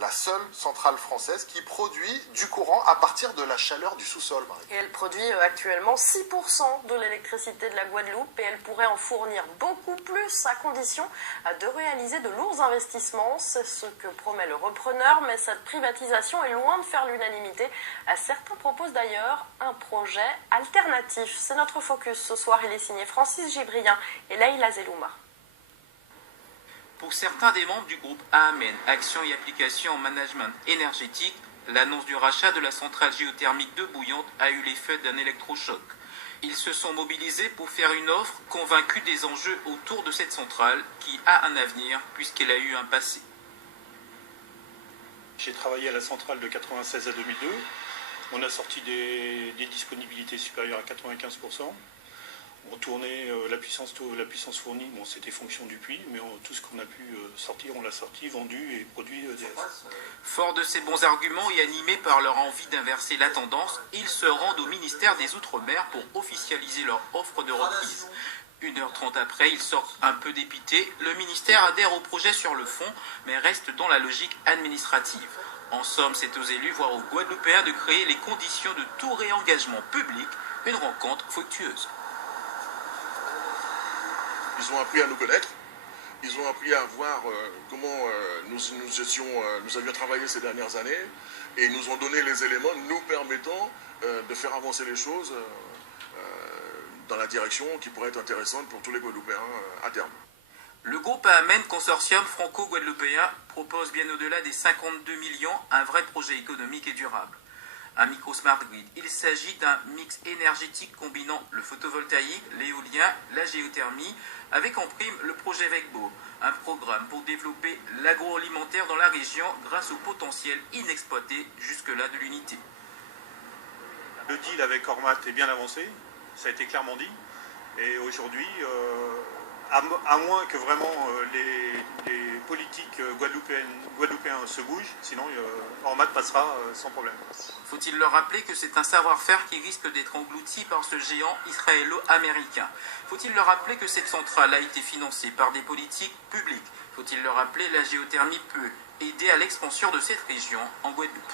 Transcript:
la seule centrale française qui produit du courant à partir de la chaleur du sous-sol. Et elle produit actuellement 6% de l'électricité de la Guadeloupe et elle pourrait en fournir beaucoup plus à condition de réaliser de lourds investissements. C'est ce que promet le repreneur, mais cette privatisation est loin de faire l'unanimité. Certains proposent d'ailleurs un projet alternatif. C'est notre focus ce soir. Il est signé Francis Gibrien et Leïla Zelouma. Pour certains des membres du groupe AAMEN, Action et Application en Management Énergétique, l'annonce du rachat de la centrale géothermique de Bouillante a eu l'effet d'un électrochoc. Ils se sont mobilisés pour faire une offre, convaincus des enjeux autour de cette centrale qui a un avenir puisqu'elle a eu un passé. J'ai travaillé à la centrale de 1996 à 2002. On a sorti des disponibilités supérieures à 95%. On tournait la puissance fournie, bon, c'était fonction du puits, mais tout ce qu'on a pu sortir, on l'a sorti, vendu et produit EDF. Fort de ces bons arguments et animés par leur envie d'inverser la tendance, ils se rendent au ministère des Outre-mer pour officialiser leur offre de reprise. 1h30 après, ils sortent un peu dépités. Le ministère adhère au projet sur le fond, mais reste dans la logique administrative. En somme, c'est aux élus, voire aux Guadeloupéens, de créer les conditions de tout réengagement public, une rencontre fructueuse. Ils ont appris à nous connaître, ils ont appris à voir comment nous avions travaillé ces dernières années et ils nous ont donné les éléments nous permettant de faire avancer les choses dans la direction qui pourrait être intéressante pour tous les Guadeloupéens à terme. Le groupe AAMEN Consortium franco-guadeloupéen propose bien au-delà des 52 millions un vrai projet économique et durable. Un micro-smart grid. Il s'agit d'un mix énergétique combinant le photovoltaïque, l'éolien, la géothermie, avec en prime le projet VECBO, un programme pour développer l'agroalimentaire dans la région grâce au potentiel inexploité jusque-là de l'unité. Le deal avec Ormat est bien avancé, ça a été clairement dit, et aujourd'hui, à moins que vraiment les politiques guadeloupéens se bougent, sinon Ormat passera sans problème. Faut-il leur rappeler que c'est un savoir-faire qui risque d'être englouti par ce géant israélo-américain? Faut-il leur rappeler que cette centrale a été financée par des politiques publiques? Faut-il leur rappeler que la géothermie peut aider à l'expansion de cette région en Guadeloupe?